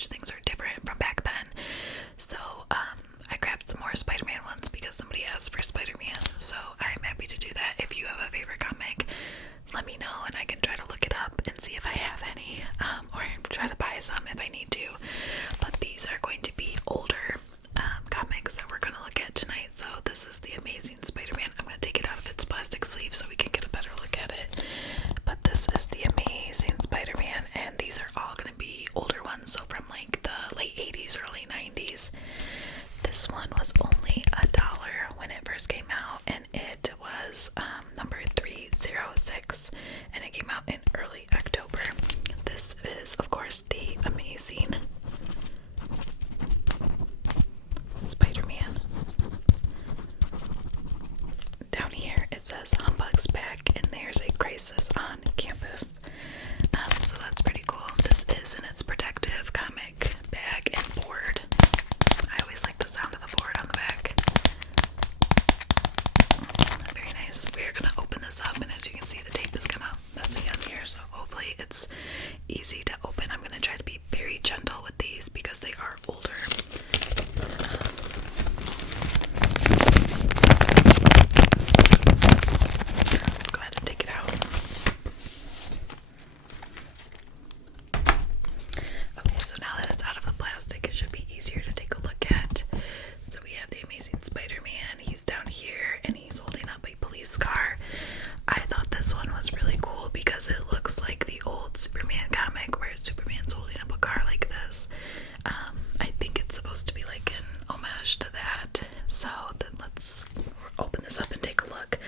much things are different from back then. So I grabbed some more Spider-Man ones because somebody asked for Spider-Man, so I'm happy to do that. If you have a favorite comic, let me know and I can try to look it up and see if I have any, or try to buy some if I need to. But these are going to be older comics that we're going to look at tonight. So this is the Amazing Spider-Man. I'm going to take it out of its plastic sleeve so we can get a better look at it. But this is the Amazing Spider-Man, and these are all going to be older ones, so from like the late 80s, early 90s. This one was only $1 when it first came out, and it was number 306, and it came out in early October. This is, of course, the Amazing Spider-Man. Down here it says Humbug's back, and there's a crisis on campus. So that's pretty cool. This is in its protective comic bag and board. I always like the sound of the board on the back. Very nice. We're gonna open this up, and as you can see, the tape is kind of messy on here, so hopefully it's easy to open. I'm gonna try to be very gentle with these because they are older. Let's go ahead and take it out. Okay, so now that it's out of the plastic, it should be easier to take a look at. So we have the Amazing Spider-Man. He's down here and he's holding up a police car. I thought this one was really cool because it looks like the old Superman comic where Superman's holding up a car like this. I think it's supposed to be like an homage to that. So then let's open this up and take a look.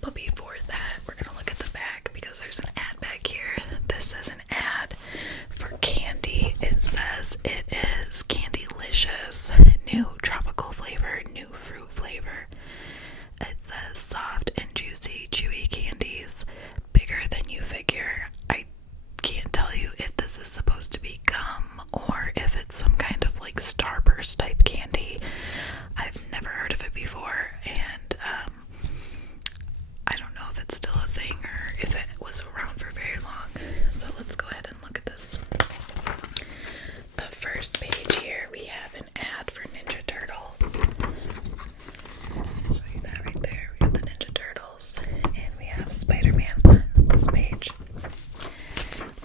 But before that, we're going to look at the back because there's an ad back here. This is an ad for candy. It says it is Candylicious, new tropical flavor, new fruit flavor. It says soft and juicy, chewy candies, bigger than you figure. I can't tell you if this is supposed to be gum or if it's some kind of like Starburst type candy. I've never heard of it before, and I don't know if it's still a thing or if it was around for very long. So let's go ahead and look at this. The first page here, we have an ad for Ninja Turtles. Show you that right there. We got the Ninja Turtles, and we have Spider-Man on this page.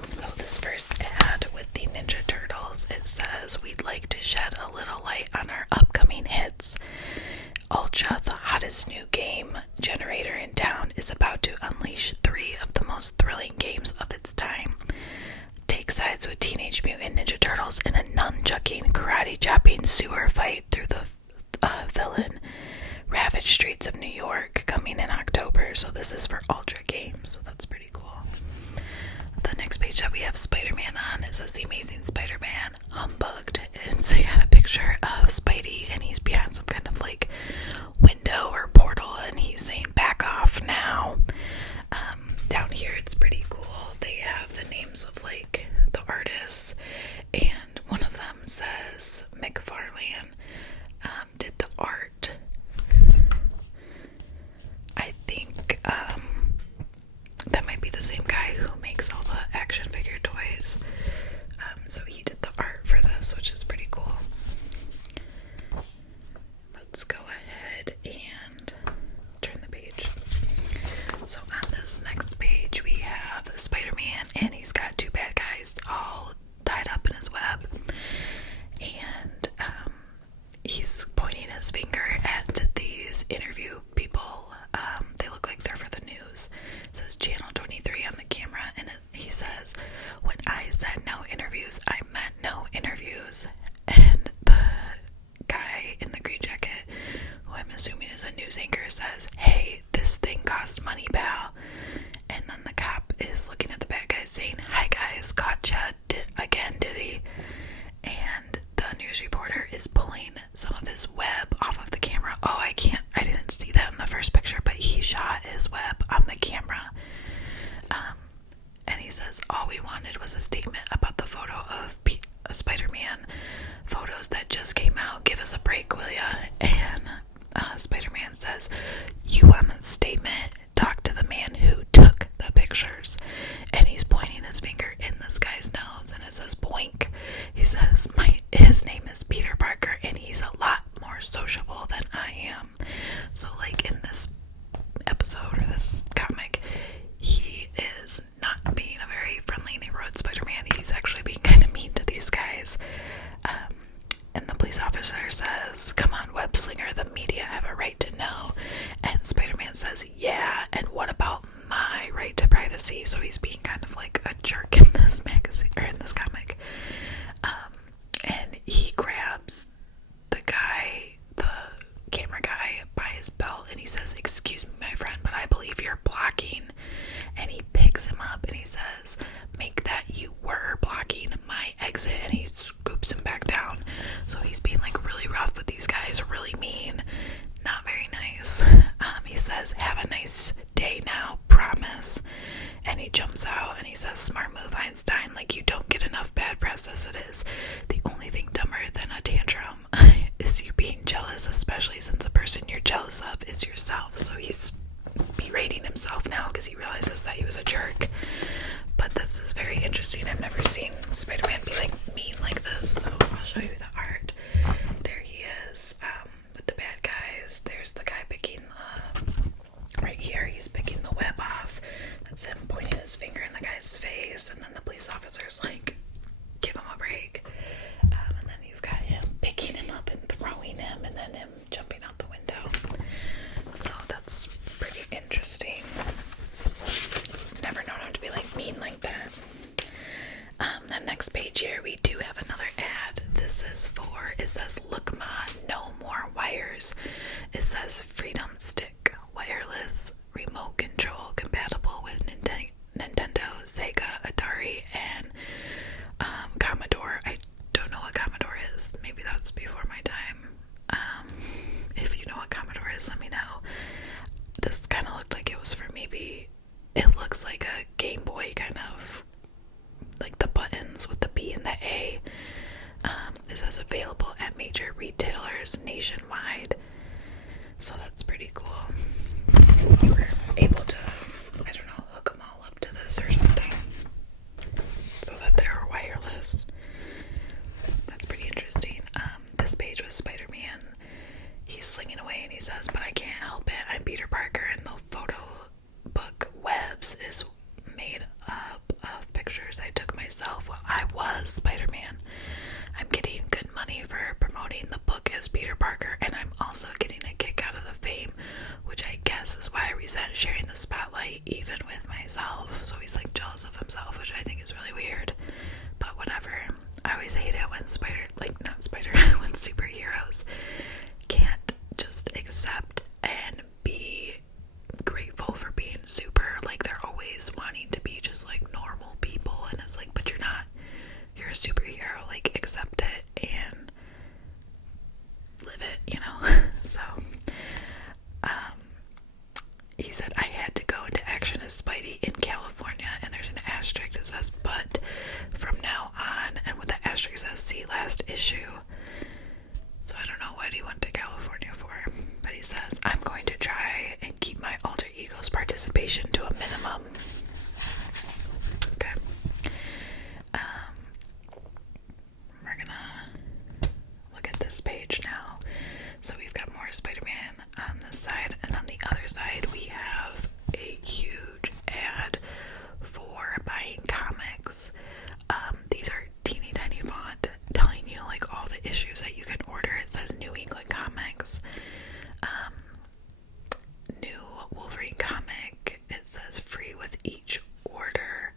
So this first ad with the Ninja Turtles, it says, "We'd like to shed a little light on our upcoming hits. Ultra, the hottest new game generator in town, is about to unleash 3 of the most thrilling games of its time. Take sides with Teenage Mutant Ninja Turtles in a nunchucking, karate-chopping sewer fight through the villain ravaged streets of New York, coming in October." So this is for Ultra Games, so that's pretty cool. The next page that we have Spider-Man on, it says the Amazing Spider-Man Humbugged. And so you got a picture of Spidey, and he's behind some kind of like window or portal, and he's saying back off now. Down here it's pretty cool. They have the names of like the artists, and one of them says McFarlane did the art. I think that might be the same guy who makes all the action figure toys. So he did the art for this, which is pretty cool. Let's go ahead and turn the page. So on this next page, we have Spider-Man, and he's got 2 bad guys all tied up in his web. And he's pointing his finger at these interview people. They look like they're for the news. It says Channel 23 on the camera, and he says, "When I said no interviews, I meant no interviews." And the guy in the green jacket, who I'm assuming is a news anchor, says, "Hey, this thing cost money, pal." And then the cop is looking at the bad guys saying, "Hi guys, gotcha again, did he?" And the news reporter is pulling some of his web off of the camera. Oh, I didn't see that in the first picture, but he shot his web on the camera. And he says, "All we wanted was a statement about the photo of Spider-Man photos that just came out. Give us a break, will ya?" And Spider-Man says, "You want a statement? Talk to the man who took the pictures." And he's pointing his finger in this guy's nose, and it says boink. He says, says, "Come on, web slinger, the media have a right to know." And Spider-Man says, "Yeah, and what about my right to privacy?" So he's being kind of like a jerk in this magazine, or in this comic. And he grabs the camera guy by his belt, and he says, "Excuse me, my friend, but I believe you're blocking." And he picks him up and he says, "Make that you were blocking my exit," and he scoops him back down. So he's being like really rough with these guys, really mean, not very nice. He says, "Have a nice day now, promise." And he jumps out and he says, "Smart move, Einstein, like you don't get enough bad press as it is. The only thing dumber than a tantrum is you being jealous, especially since the person you're jealous of is yourself." So he's berating himself now because he realizes that he was a jerk. But this is very interesting. I've never seen Spider-Man be like mean like this. So I'll show you the art. There he is with the bad guys. There's the guy picking right here. He's picking the web off. That's him pointing his finger in the guy's face, and then the police officer's like, "Give him a break." And then you've got him picking him up and throwing him, and then him jumping out the window. So that's pretty interesting. Never known him to be like mean like that. The next page here, we do have another ad. This is it says, "Look Ma, no more wires." It says, "Freedom Stick, wireless remote control compatible with Nintendo, Sega, Atari, and Commodore." I don't know what Commodore is. Maybe that's before my time. If you know what Commodore is, let me know. This kind of looked like it was for maybe, it looks like a Game Boy kind of, like the buttons with the B and the A. It says available at major retailers nationwide. So that's pretty cool. You were able to, I don't know, hook them all up to this or something so that they're wireless. That's pretty interesting. This page with Spider-Man, he's slinging away and he says, "But I can't help it. I'm Peter Parker, and the photo book Webs is made up of pictures I took myself while I was Spider-Man. I'm getting good money for promoting the book as Peter Parker, and I'm also getting a kick out of the fame, which I guess is why I resent sharing the spotlight even with myself." So he's like jealous of himself, which I think is really weird, but whatever. I always hate it when when superheroes can't just accept and be grateful for being super. Like, they're always wanting to be just like normal people, and it's like, but you're not. You're a superhero. Like, accept it and live it, you know? So, he said, "I had to go into action as Spidey in California," and there's an asterisk that says, "but from now on," and with the asterisk says, "see last issue." So I don't know what he went to California for, but he says, "I'm going to try and keep my alter ego's participation to a minimum." Okay. We're gonna look at this page now. So we've got more Spider-Man on this side, and on the other side we have a huge ad for buying comics. These are teeny tiny font telling you like all the issues that you can order. It says New England Comics, new Wolverine comic. It says free with each order.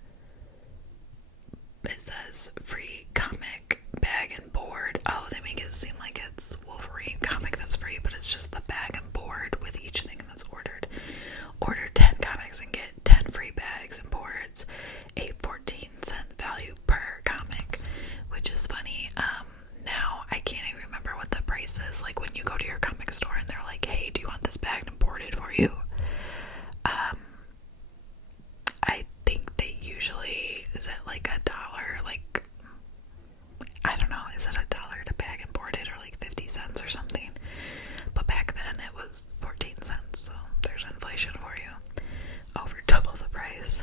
It says free comic bag and board. Oh, they make it seem like it's Wolverine comic that's free, but it's just the bag and board with each thing that's ordered. Order 10 comics and get 10 free bags and boards. A 14-cent value per comic, which is funny. Now I can't even remember what the price is. Like when you go to your comic store and they're like, "Hey, do you want this bagged and boarded for you?" I think they usually, is it like $1? Like, I don't know, is it $1 to bag and board it, or like 50 cents or something? But back then it was 14 cents, so there's inflation for you. Over double the price.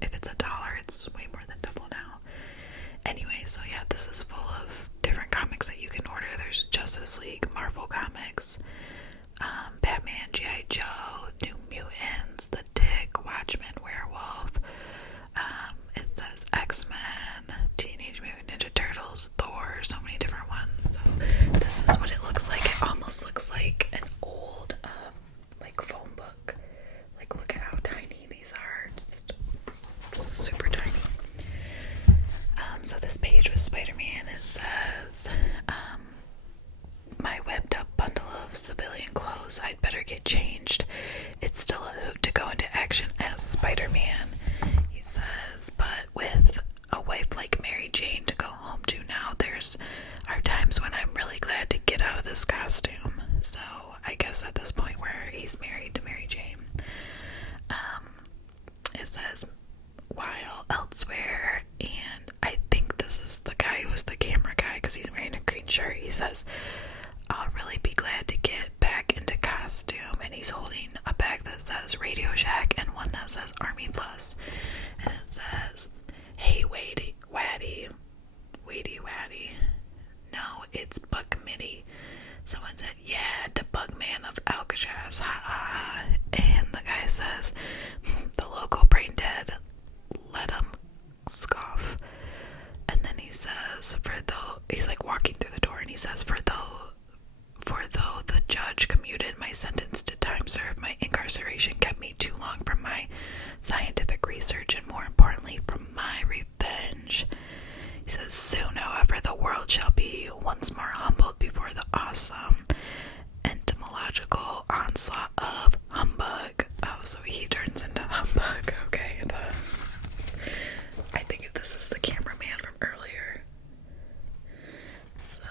If it's $1, it's way more than double now. Anyway, so yeah, this is full of different comics that you can order. There's Justice League, Marvel Comics, Batman, G.I. Joe, New Mutants, The Tick, Watchmen, Werewolf. It says X-Men, Teenage Mutant Ninja Turtles, Thor, so many different ones. So this there's are times when I'm really glad to get out of this costume. So I guess at this point where he's married to Mary Jane, it says, while elsewhere, and I think this is the guy who was the camera guy because he's wearing a green shirt. He says, I'll really be glad to get back into costume, and he's holding a bag that says Radio Shack and one that says Army Plus, and it says, hey Waddy, no, it's Buck Mitty. Someone said, yeah, the Bugman of Alcatraz, ha ha. And the guy says, the local brain dead, let him scoff. And then he says, he's like walking through the door, and he says, for though the judge commuted my sentence to time served, my incarceration kept me too long from my scientific research, and more importantly, from my revenge. He says, soon, however, the world shall be once more humbled before the awesome entomological onslaught of Humbug. Oh, so he turns into Humbug. Okay, I think this is the cameraman from earlier. So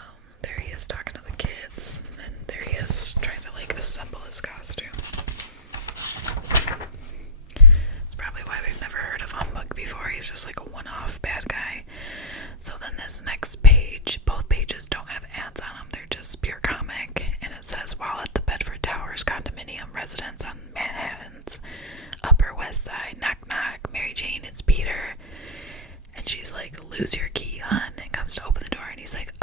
there he is talking to the kids, and there he is trying to like assemble his costume. That's probably why we've never heard of Humbug before. He's just like a one-off bad guy. So then this next page, both pages don't have ads on them, they're just pure comic, and it says, while at the Bedford Towers condominium residence on Manhattan's Upper West Side, knock knock, Mary Jane, it's Peter. And she's like, lose your key, hun, and comes to open the door, and he's like,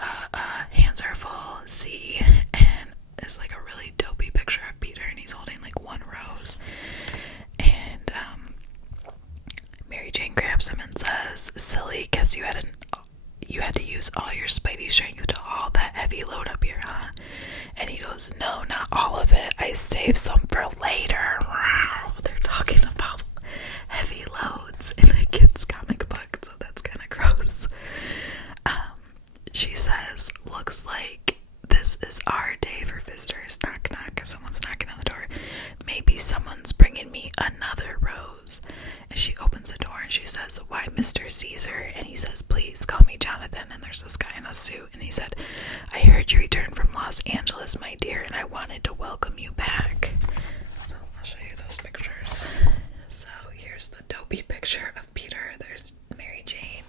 hands are full, see, and it's like a really dopey picture of Peter, and he's holding like one rose, and Mary Jane grabs him and says, silly, guess you had to use all your spidey strength to haul that heavy load up here, huh? And he goes, no, not all of it, I saved some for later. They're talking about heavy loads in a kid's comic book, so that's kind of gross. She says, looks like this is our day for visitors. Knock knock, someone's knocking on the door. Maybe someone's bringing me another rose. And she opens the door and she says, why, Mr. Caesar? And he says, please call me Jonathan. And there's this guy in a suit, and he said, I heard you returned from Los Angeles, my dear, and I wanted to welcome you back. So I'll show you those pictures. So here's the dopey picture of Peter. There's Mary Jane.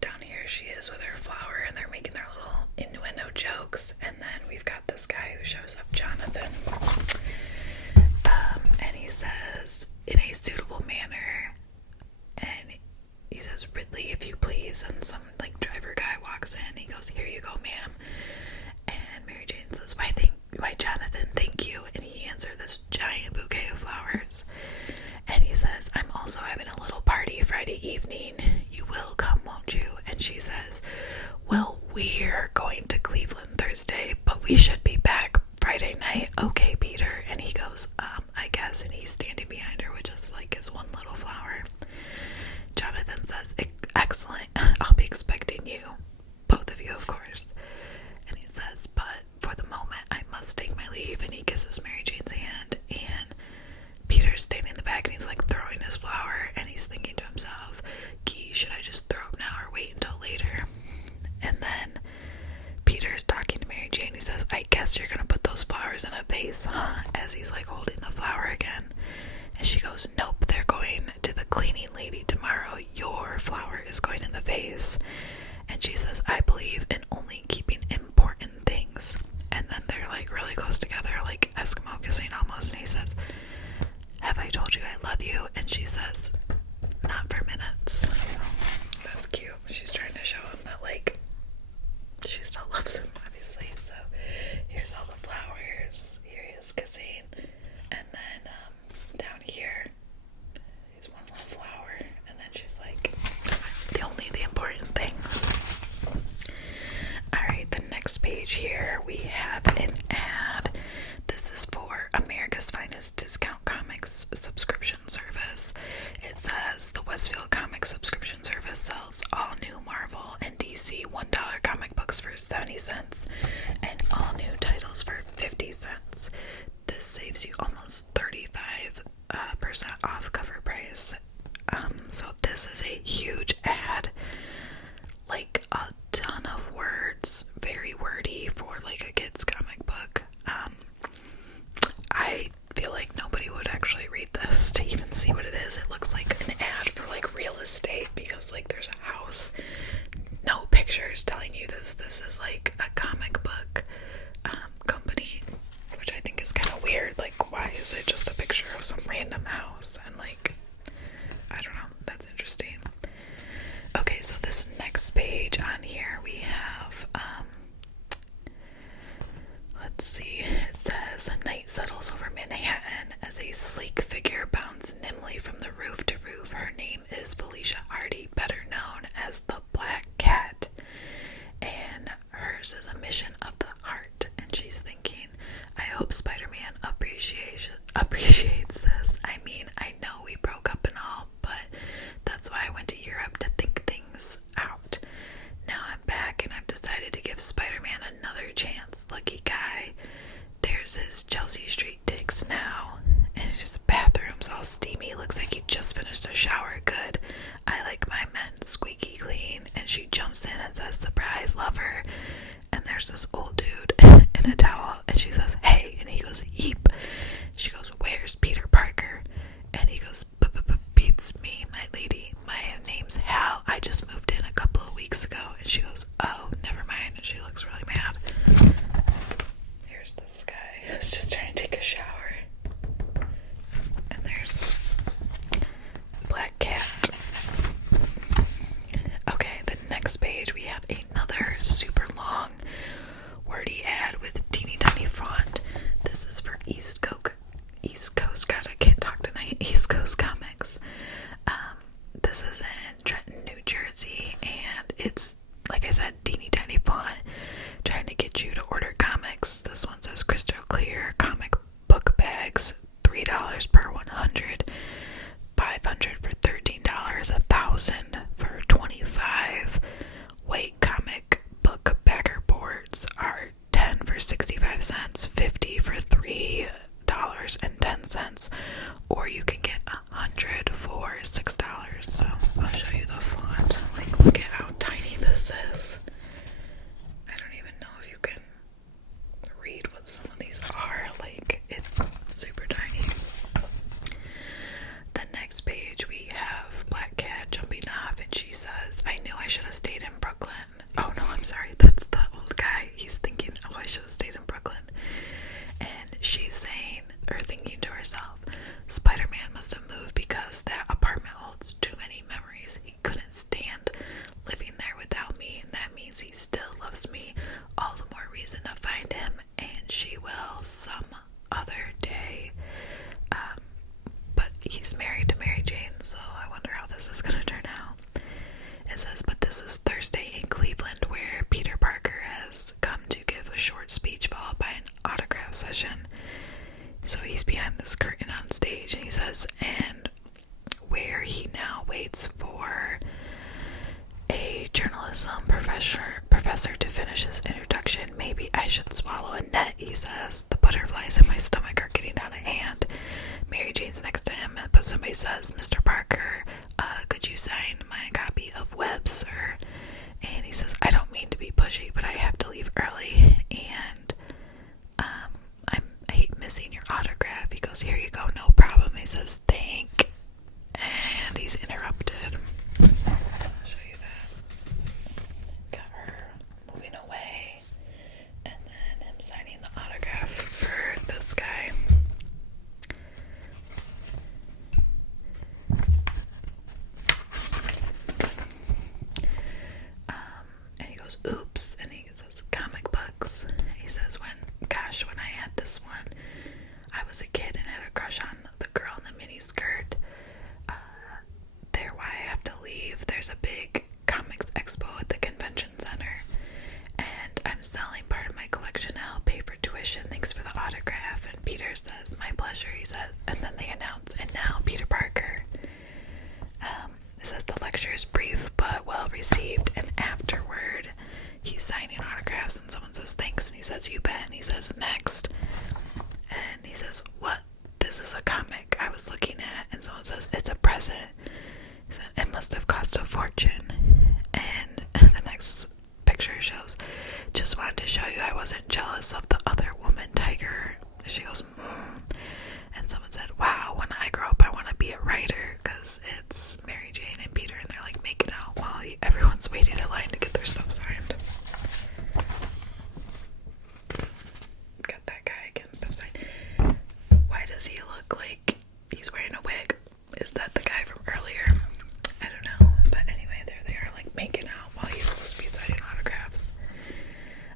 Down here she is with her flower, and they're making their little innuendo jokes. And then we've got this guy who shows up, Jonathan. And he says, in a suitable manner, and he says, Ridley, if you please. And some like driver guy walks in. He goes, here you go, ma'am. And Mary Jane says, why, Jonathan, thank you. And he hands her this giant bouquet of flowers. And he says, I'm also having a little party Friday evening. You will come, won't you? And she says, well, we're going to Cleveland Thursday, but we should be back Friday night. Okay, Peter. And he goes, I guess. And he's standing behind her with just like his one little flower. Jonathan says, excellent. I'll be expecting you. Both of you, of course. And he says, but for the moment, I must take my leave. And he kisses Mary Jane's hand. And Peter's standing in the back, and he's like throwing his flower. And he's thinking to himself, gee, should I just throw it now or wait until later? And then Peter's talking to Mary Jane. He says, I guess you're gonna put those flowers in a vase, huh? As he's like holding the flower again. And she goes, nope, they're going to the cleaning lady tomorrow. Your flower is going in the vase. And she says, I believe in only keeping important things. And then they're like really close together, like Eskimo kissing almost. And he says, have I told you I love you? And she says, not for minutes. So that's cute. She's trying to show him that like she still loves him, obviously. So here's all the flowers. Here he is kissing. And then down here is one little flower. And then she's like, only the important things. Alright, the next page here we have an ad. This is for America's Finest Discount Comics subscription service. It says the Westfield Comics subscription service sells all new Marvel and DC $1 comic books for 70 cents and all new titles for 50 cents. This saves you almost 35% off cover price. So this is a huge ad, like a ton pictures telling you this is like a comic book company, which I think is kind of weird. Like, why is it just a picture of some random house? And like, I don't know, that's interesting. Okay, so this next page on here we have let's see, it says a night settles over Manhattan as a sleek figure bounds nimbly from the roof to roof. Her name is Felicia Hardy, better known as the Black Cat, and hers is a mission of the heart. And she's thinking, I hope Spider-Man appreciates this. I mean, I know we broke up and all, but that's why I went to Europe, to think things out. Now I'm back and I've decided to give Spider-Man another chance. Lucky guy. There's his Chelsea Street digs now. And his bathroom's all steamy. Looks like he just finished a shower. Good. I like my men squeaky clean. And she jumps in and says, surprise, lover. And there's this old dude in a towel. And she says, hey. And he goes, yeep. She goes, where's Peter Parker? And he goes, beats me, my lady. My name's Hal. I just moved in a couple of weeks ago. And she goes, oh, never mind. And she looks really mad. Here's this guy who's just trying to take a shower. And there's Black Cat. Okay, the next page we have another super long wordy ad with teeny tiny font. This is for East Coast, God, I can't talk tonight. East Coast Comics. This is in Trenton, New Jersey, and it's, like I said, teeny tiny font, trying to get you to order comics. This one says crystal clear comic book bags, $3 per 100, 500 for $13, 1,000 for $25. White comic book backer boards are 10 for 65 cents, 50 for $3.10, or you can get 100 for $6. So I'll show you the font. Like, look at how tiny this is. I don't even know if you can read what some of these are. Like, it's super tiny. The next page we have Black Cat jumping off, and she says, I knew I should have stayed in Brooklyn. Oh no, I'm sorry, that's the old guy. He's thinking, oh, I should have stayed in Brooklyn. And she's saying, or thinking to herself, Spider-Man must have moved because that apartment holds too many memories. He couldn't stand living there without me, and that means he still loves me. All the more reason to find him, and she will some other day. But he's married to Mary Jane, so I wonder how this is gonna turn out. It says, but this is Thursday in Cleveland, where Peter Parker has come to give a short speech followed by an autograph session. So he's behind this curtain on stage, and he says, and where he now waits for a journalism professor to finish his introduction. Maybe I should swallow a net, he says. The butterflies in my stomach are getting out of hand. Mary Jane's next to him, but somebody says, Mr. Parker, could you sign my copy of Web, sir? And he says, I don't mean to be pushy, but I have to leave early, and I hate missing your autograph. He goes, here you go, no problem. He says, thank. And he's interrupted. I'll show you that. Got her moving away, and then him signing the autograph for this guy. And he goes, oops, and he says, comic books. He says, when I had this one, I was a kid and had a crush on the girl in the mini skirt. There, why I have to leave. There's a big comics expo at the convention center, and I'm selling part of my collection to help pay for tuition. Thanks for the autograph. And Peter says, my pleasure, he says, and then they announce, and now Peter Parker. It says the lecture is brief but well received, and afterward he's signing autographs, and someone says thanks, and he says you bet, and he says next, and he says what, this is a comic I was looking at, and someone says it's a present. He said it must have cost a fortune, and the next picture shows, just wanted to show you I wasn't jealous of the other woman tiger. She goes and someone said, wow, when I grow up I want to be a writer, because it's Mary Jane and Peter, and they're like making out while everyone's waiting in line to get their their stuff signed. Got that guy again, stuff signed. Why does he look like he's wearing a wig? Is that the guy from earlier? I don't know. But anyway, there they are, like, making out while he's supposed to be signing autographs.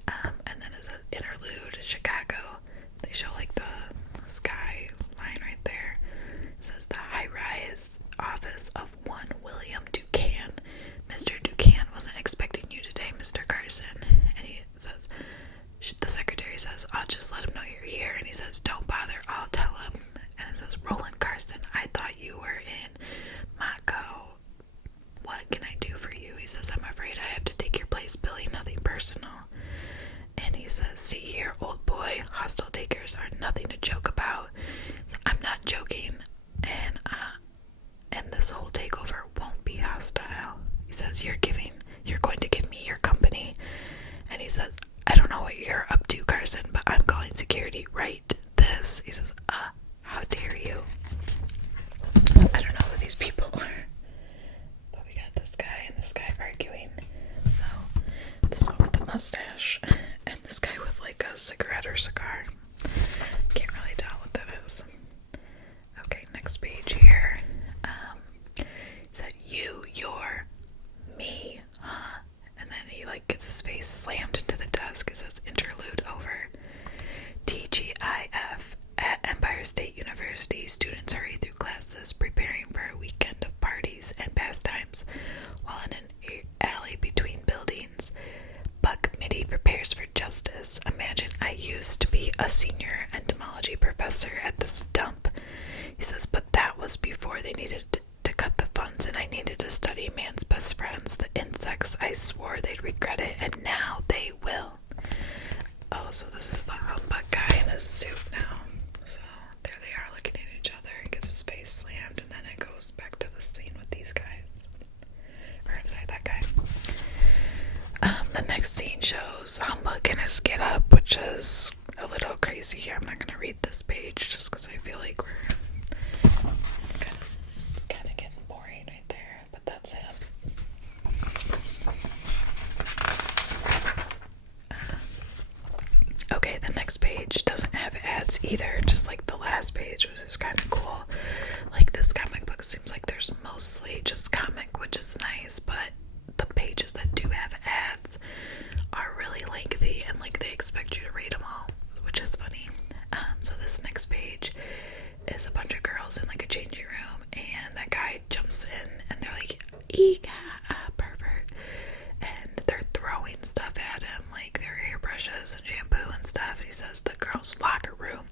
And then as an interlude, Chicago, they show like the sky line right there. It says the high-rise office of one William Duquesne. Mr. Duquesne wasn't expecting you today, Mr. Carson. And he says, the secretary says, I'll just let him know you're here. And he says, don't bother, I'll tell him. And it says, Roland Carson, I thought you were in Moscow. What can I do for you? He says, I'm afraid I have to take your place, Billy, nothing personal. And he says, see here, old boy, hostile takers are nothing to joke about. I'm not joking, and this whole takeover won't be hostile. He says, you're going to give me your company. And he says, I don't know what you're up to, Carson, but I'm calling security right this. He says, how dare you? So I don't know who these people are. But we got this guy and this guy arguing. So this one with the mustache and this guy with like a cigarette or cigar. Can't really tell what that is. Okay, next page here. He said, you're me, huh? And then he like gets his face slammed into the desk. It says interlude over. TGIF. At Empire State University, students hurry through classes preparing for a weekend of parties and pastimes. While in an alley between buildings, Buck Committee prepares for justice. Imagine I used to be a senior entomology professor at this dump. He says, but that was before they needed to cut the funds and I needed to study man's best friends, the insects. I swore they'd regret it, and now they will. Oh, so this is the Humbug guy in his suit now. So there they are looking at each other. He gets his face slammed, and then it goes back to the scene with these guys. Or I'm sorry, that guy. The next scene shows Humbug in his get up, which is a little crazy. I'm not going to read this page just because I feel like we're kind of getting boring right there. But that's him. Okay, the next page doesn't have ads either, just like the last page, which is kind of cool. Like, this comic book seems like there's mostly just comic, which is nice, but the pages that do have ads are really lengthy, and like they expect you to read them all, which is funny. So this next page is a bunch of girls in like a changing room, and that guy jumps in, and they're like, eek, pervert. And they're throwing stuff at him, like their hairbrushes and shampoo and stuff. And he says, the girls' locker room.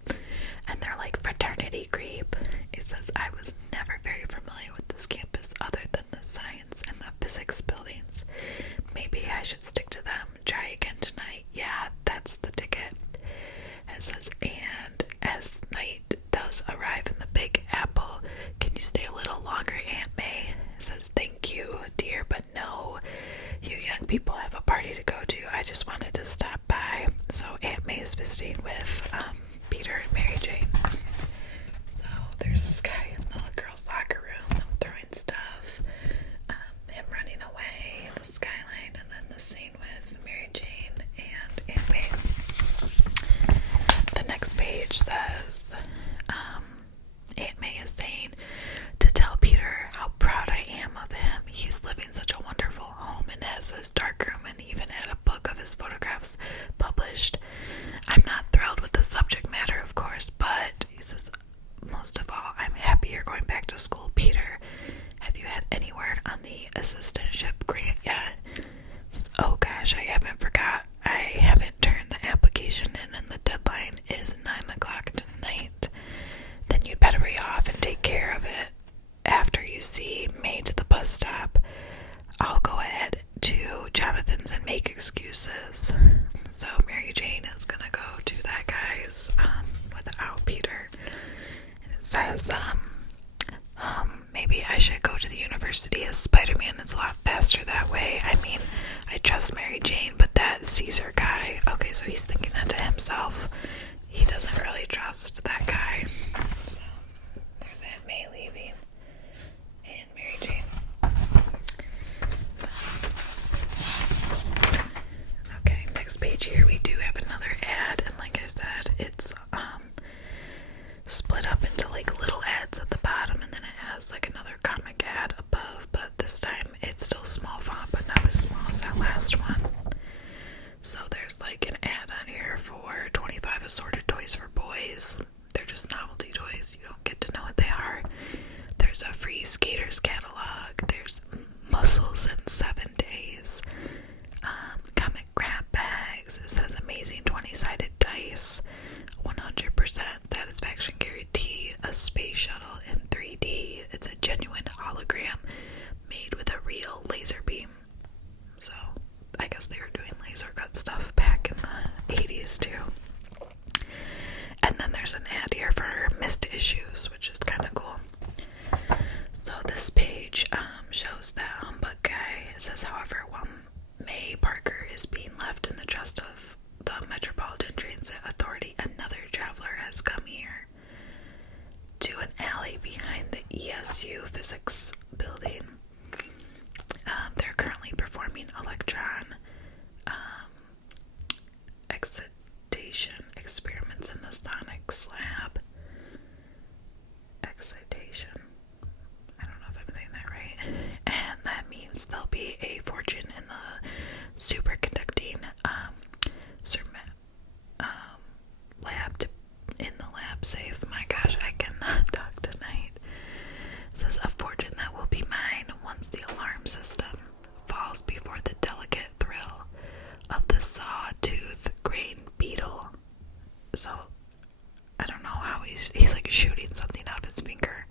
And they're like, fraternity creep. It says, I was never very familiar with this campus other than the science and the physics buildings. Maybe I should stick to them. Try again tonight. Yeah, that's the ticket. It says, and as night does arrive in the Big Apple, can you stay a little longer, Aunt May? It says, thank you, dear, but no. You young people have a party to go to. I just wanted to stop by. So Aunt May is visiting with Peter and Mary Jane. So there's this guy in the girls' locker room, them throwing stuff, him running away, the skyline, and then the scene with Mary Jane and Aunt May. The next page says, Aunt May is saying to tell Peter how proud I am of him. He's living such a wonderful home and has his darkroom and even had a book of his photographs published. I'm not thrilled with the subject matter, of course, but he says, most of all, I'm happy you're going back to school, Peter. Have you had any word on the assistantship grant yet? Oh gosh, I haven't forgot. I haven't turned the application in, and the deadline is 9 o'clock tonight. Then you'd better hurry off and take care of it. After you see May to the bus stop, I'll go ahead to Jonathan's and make excuses. So Mary Jane is gonna go to that guy's without Peter. And it says, maybe I should go to the university as Spiderman is a lot faster that way. I mean, I trust Mary Jane, but that Caesar guy, okay, so he's thinking that to himself. He doesn't really trust that guy. So there's Aunt May leaving. And Mary Jane. have assorted toys for boys. They're just novelty toys. You don't get to know what they are. There's a free skaters catalog. There's muscles in 7 days. Comic grab bags. It says amazing 20-sided dice. 100% satisfaction guaranteed. A space shuttle in 3D. It's a genuine hologram made with a real laser beam. So I guess they were doing laser cut stuff back in the 80s too. And then there's an ad here for missed issues, which is kind of cool. So this page shows that Humbug guy. It says, however, while May Parker is being left in the trust of the Metropolitan Transit Authority, another traveler has come here to an alley behind the ESU physics building. They're currently performing electron excitation experiments in the Sonics lab. Excitation. I don't know if I'm saying that right. And that means there'll be a fortune in the superconducting lab in the lab safe. My gosh, I cannot talk tonight. It says a fortune that will be mine once the alarm system falls before the delicate thrill of the sawtooth grain beetle. So I don't know how he's like shooting something out of his finger.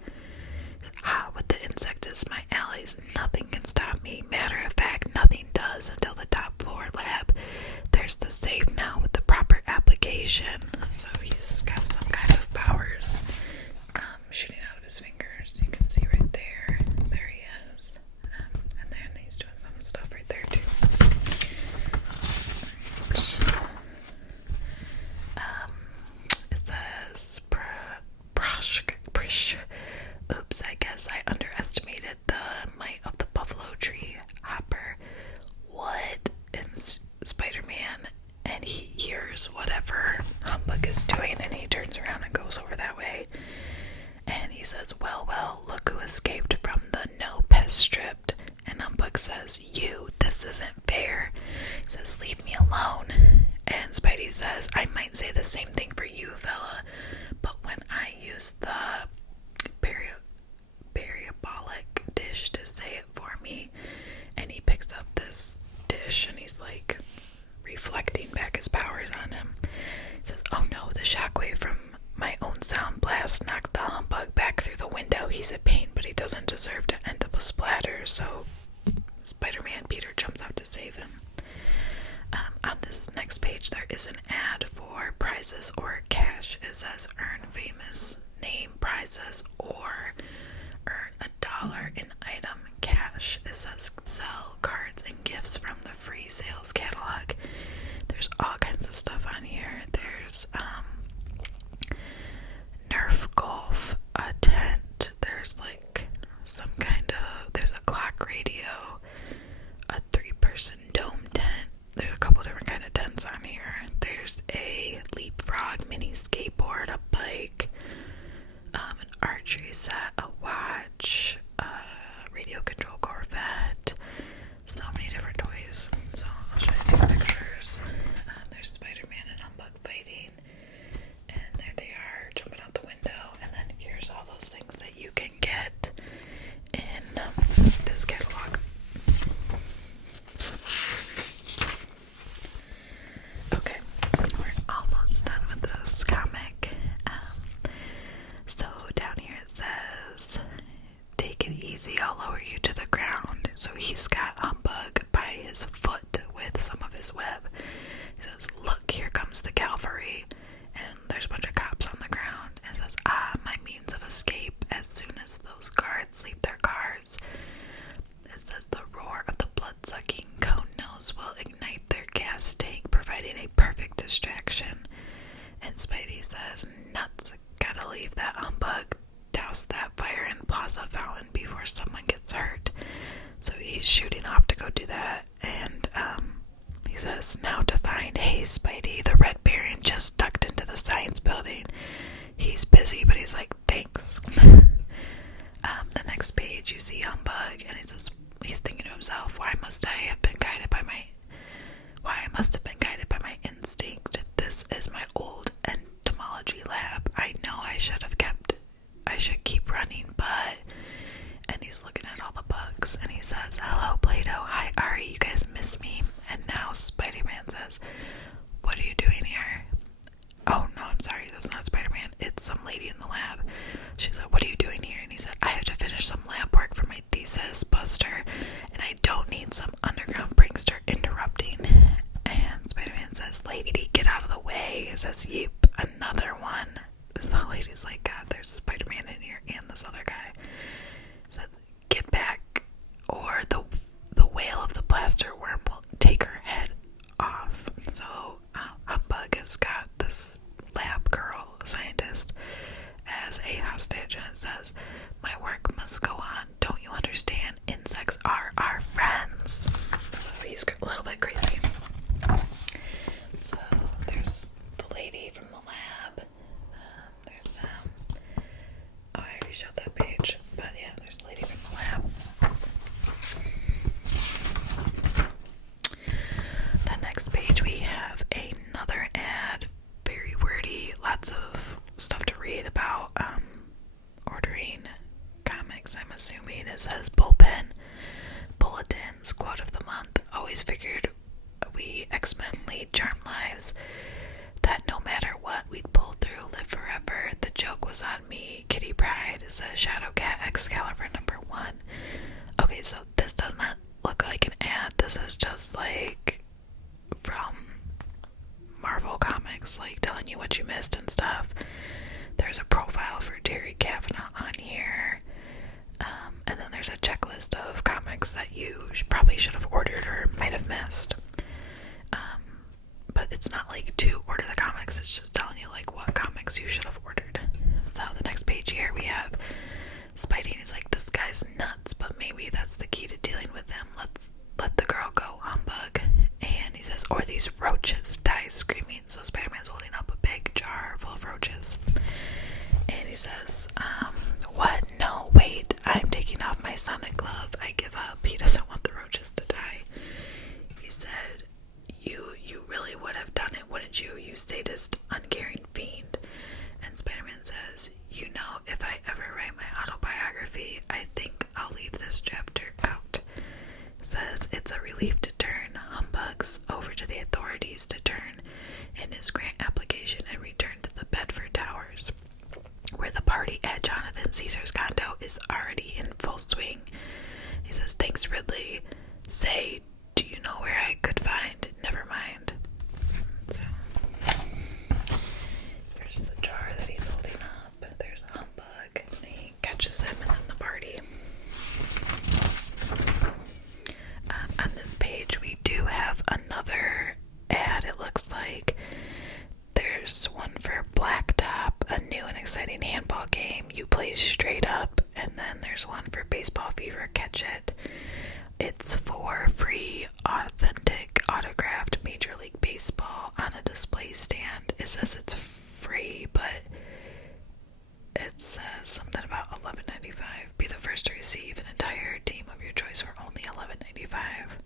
With the insect is my allies, nothing can stop me. Matter of fact, nothing does until the top floor lab. There's the safe now with the proper application. So he's got some kind of powers shooting out of his fingers. You can see right there. There he is. And then he's doing some stuff right there too. It says oops, I guess I underestimated the might of the buffalo tree hopper. What? And Spider-Man, and he hears whatever Humbug is doing, and he turns around and goes over that way, and he says, well, look who escaped from the no pest strip. And Humbug says, this isn't fair. He says, leave me alone. And Spidey says, I might say the same thing for you, fella, but when I use the parabolic dish to say it for me, and he picks up this dish and he's like reflecting back his powers on him. He says, oh no, the shockwave from my own sound blast knocked the Humbug back through the window. He's in pain, but he doesn't deserve to end up a splatter. So Spider-Man Peter jumps out to save him. On this next page, there is an ad for prizes or cash. It says earn famous name prizes or earn $1 in item cash. It says sell cards and gifts from the free sales catalog. There's all kinds of stuff on here. There's Nerf golf, a tent. There's like there's a clock radio, a 3-person dome tent. There's a couple different kind of tents on here. There's a leapfrog mini skateboard, a bike, an archery set, a watch, a radio control Corvette. So many different toys. So I'll show you these pictures. There's Spider-Man and Humbug fighting, and there they are jumping out the window. And then here's all those things that you can get in this catalog. Okay, we're almost done with this comic. So down here it says, take it easy, I'll lower you to the ground. So he's got Humbug by his foot with some of his web. He says, look, here comes the cavalry. And there's a bunch of cops on the ground. And it says, my means of escape as soon as those guards leave their cars. It says the roar of the blood-sucking cone nose will ignite their gas tank, providing a perfect distraction. And Spidey says, nuts, gotta leave that Humbug, douse that fire in Plaza Fountain before someone gets hurt. So he's shooting off to go do that, and he says, now to find, hey Spidey, the Red Baron just ducked into the science building. He's busy, but he's like, thanks. The next page, you see Humbug, and he says, he's thinking to himself, why I must have been guided by my instinct. This is my old says, "What are you doing here?" "Oh, no, I'm sorry, that's not Spider-Man. It's some lady in the lab." She's like, "What are you doing here?" And he said, "I have to finish some lab work for my thesis, Buster, and I don't need some underground prankster interrupting." And Spider-Man says, "Lady, get out of the way." He says, "Yep, another one." The lady's like, "God, there's Spider-Man in here and this other guy." He says, "Get back, or the whale of the plaster worm will take her head off." So Humbug has got this lab girl, scientist, as a hostage, and it says, "My work must go on. Don't you understand? Insects are our friends." So he's a little bit crazy. So there's the lady from the lab. There's them. Oh, I already showed that page, but yeah, there's the lady from the lab. The next page we have another ad, very wordy, lots of stuff to read about ordering comics, I'm assuming. It says bullpen, bulletins, quote of the month. Always figured we X-Men lead charm lives, that no matter what we'd pull through, live forever. The joke was on me. Kitty Pryde says Shadowcat Excalibur #1. Okay, so this does not look like an ad. This is just like from Marvel Comics, like telling you what you missed and stuff. There's a profile for Terry Kavanaugh on here, and then there's a checklist of comics that you probably should have ordered or might have missed. But it's not like to order the comics, it's just telling you like what comics you should have ordered. So the next page here we have Spidey, and he's like, "This guy's nuts, but maybe that's the key to dealing with him. Let's let the girl go, Humbug." And he says, "Or these roaches," dies screaming. So Spider-Man's holding up a big jar full of roaches. And he says, "What? No, wait, I'm taking off my sonic glove. I give up." He doesn't want the roaches to die. He said, You really would have done it, wouldn't you? You sadist, uncaring fiend." And Spider-Man says, "You know, if I ever write my autobiography, I think I'll leave this chapter out." Says it's a relief to turn Humbugs over to the authorities to turn in his grant application and return to the Bedford Towers, where the party at Jonathan Caesar's condo is already in full swing. He says, "Thanks, Ridley. Say, do you know where I could find? Never mind." So here's the jar that he's holding up. There's a Humbug, and he catches him, and then the party. On this page, we do have another ad. It looks like there's one for Blacktop, a new and exciting handball game. You play straight up. And then there's one for Baseball Fever, Catch It. It's for free, authentic, autographed Major League Baseball on a display stand. It says it's free, but it says something about $11.95. Be the first to receive an entire team of your choice for only $11.95.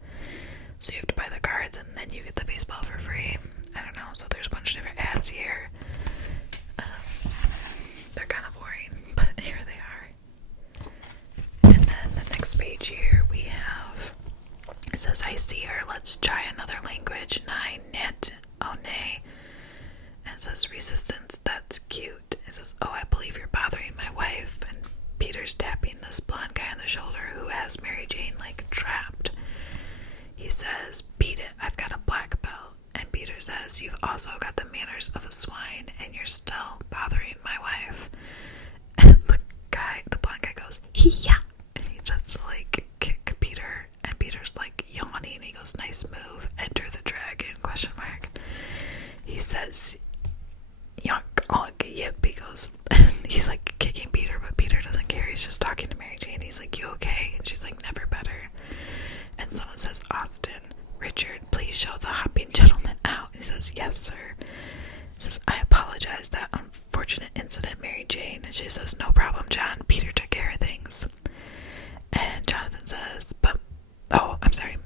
So you have to buy the cards and then you get the baseball for free. I don't know. So there's a bunch of different ads here. They're kind of boring, but here they are. And then the next page here we have, it says, "I see her. Let's try another language. 9, net, oh nay." And it says, "Resistance, that's cute." It says, "Oh, I believe you're bothering my wife." And Peter's tapping this blonde guy on the shoulder who has Mary Jane like trapped. He says, "Beat it, I've got a black belt." And Peter says, "You've also got the manners of a swine, and you're still bothering my wife." And the blonde guy goes, "Hee-ya!" And he just like kick Peter, and Peter's like yawning. He goes, "Nice move, enter the dragon, question mark." He says, "Yonk, onk, yip." He goes, and he's like kicking Peter, but Peter doesn't care. He's just talking to Mary Jane. He's like, "You okay?" And she's like, "Never better." And someone says, "Austin, Richard, please show the hopping gentleman out." And he says, "Yes, sir." He says, "I apologize that unfortunate incident, Mary Jane." And she says, "No problem, John. Peter took care of things." And Jonathan says,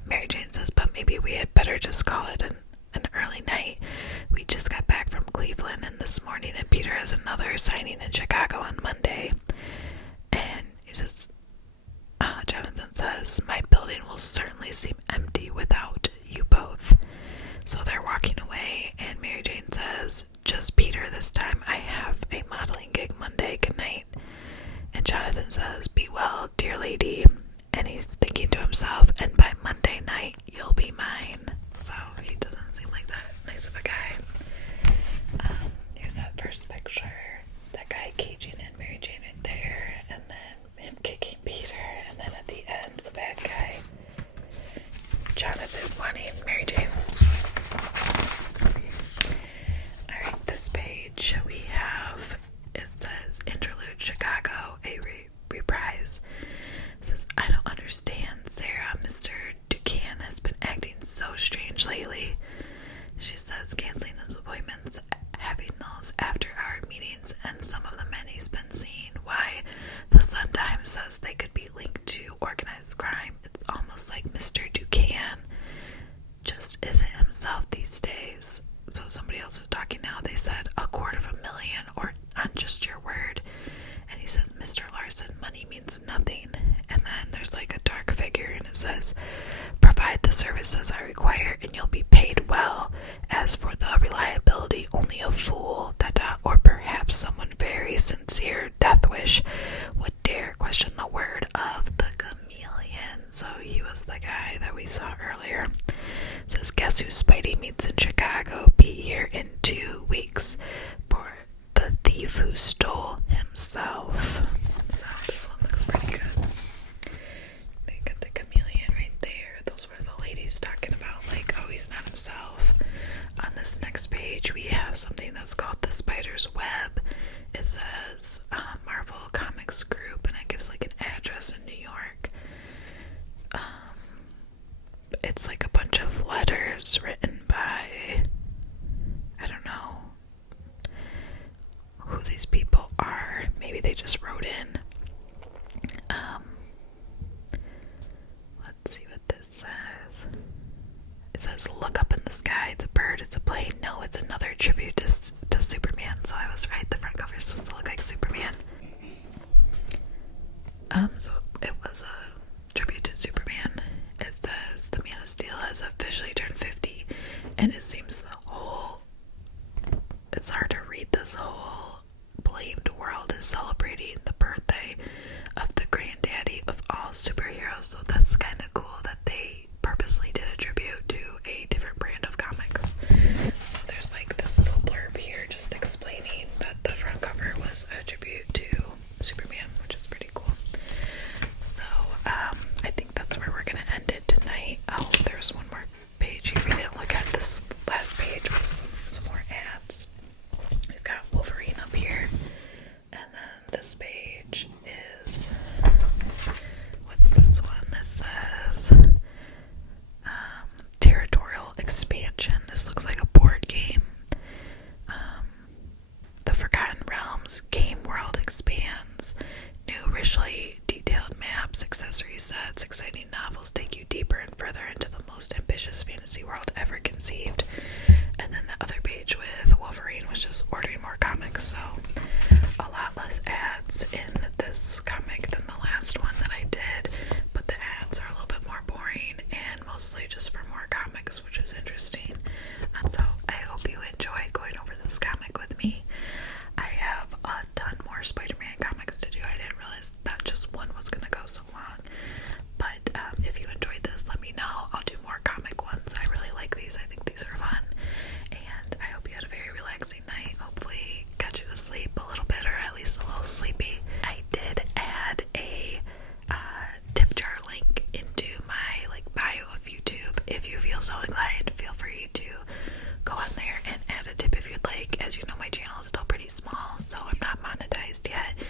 Mary Jane says, "But maybe we had better just call it an early night. We just got back from Cleveland and this morning, and Peter has another signing in Chicago on Monday." And he says, Jonathan says, "My building will certainly seem empty without you both." So they're walking away, and Mary Jane says, "Just Peter this time. I have a modeling gig Monday. Good night." And Jonathan says, "Be well, dear lady." And he's thinking to himself, "And by Monday night, you'll be mine." So he doesn't seem like that nice of a guy. Here's that first picture. That guy caging in Mary Jane right there, and then him kicking Peter, and then at the end, the bad guy, Jonathan, wanting Mary Jane. Alright, this page we have, it says Interlude Chicago, a reprise. It says, "I don't understand, Sarah. Mr. Duquesne has been acting so strange lately." She says, "Canceling his appointments, having those after-hour meetings, and some of the men he's been seeing. Why, the Sun-Times says they could be linked to organized crime. It's almost like Mr. Duquesne just isn't himself these days." So somebody else is talking now. They said, $250,000, or on just your word. And he says, "Mr. Larson, money means nothing." And then there's like a dark figure, and it says, "Provide the services I require, and you'll be paid well. As for the reliability, only a fool, or perhaps someone very sincere, Deathwish, would dare question the word of the chameleon." So he was the guy that we saw earlier. It says, "Guess who Spidey meets in Chicago? Be here in 2 weeks for the thief who stole himself." So this one looks pretty good. They got the chameleon right there. Those were the ladies talking about, like, oh, he's not himself. On this next page, we have something that's called the Spider's Web. It says Marvel Comics Group, and it gives like an address in New York. It's like a bunch of letters written by, I don't know who these people are. Maybe they just wrote in. Let's see what this says. It says, "Look up in the sky. It's a bird. It's a plane. No, it's another tribute to Superman." So I was right. The front cover is supposed to look like Superman. So it was a tribute to Superman. It says, "The Man of Steel has officially turned 50, and it seems it's hard to read, this whole blamed world is celebrating the birthday of the granddaddy of all superheroes." So that's kind of cool that they purposely did a tribute to a different brand of comics. So there's like this little blurb here just explaining that the front cover was a tribute to Superman, which is pretty cool. So I think that's where we're gonna end it tonight. Oh, there's one more page here. We didn't look at this last page with some more ads. We've got Wolverine up here, and then this page is, what's this one? This says Territorial Expansion. This looks like a board game. The Forgotten Realms game world expands. New richly detailed maps, accessory sets, exciting novels take you deeper and further into the most ambitious fantasy world ever conceived. And then the other page with Wolverine was just ordering more comics, so a lot less ads in this comic than the last one that I did, but the ads are a little bit more boring and mostly just for more comics, which is interesting. And so I hope you enjoyed going over this comic with me. I have a ton more Spider-Man comics to do. I didn't realize that just one was going to go so long. But if you enjoyed this, let me know. I'll do more comic ones. I really like these. I think these are fun. And I hope you had a very relaxing night. Hopefully got you to sleep a little bit, or at least a little sleepy. I did add a tip jar link into my bio of YouTube. If you feel so inclined, feel free to go on there and add a tip if you'd like. As you know, my channel is still pretty small, so I'm not monetized yet.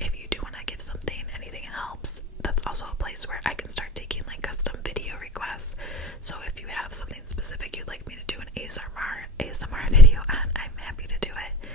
If you do want to give something, anything helps. That's also a place where I can start taking custom video requests. So if you have something specific you'd like me to do an ASMR video on, I'm happy to do it.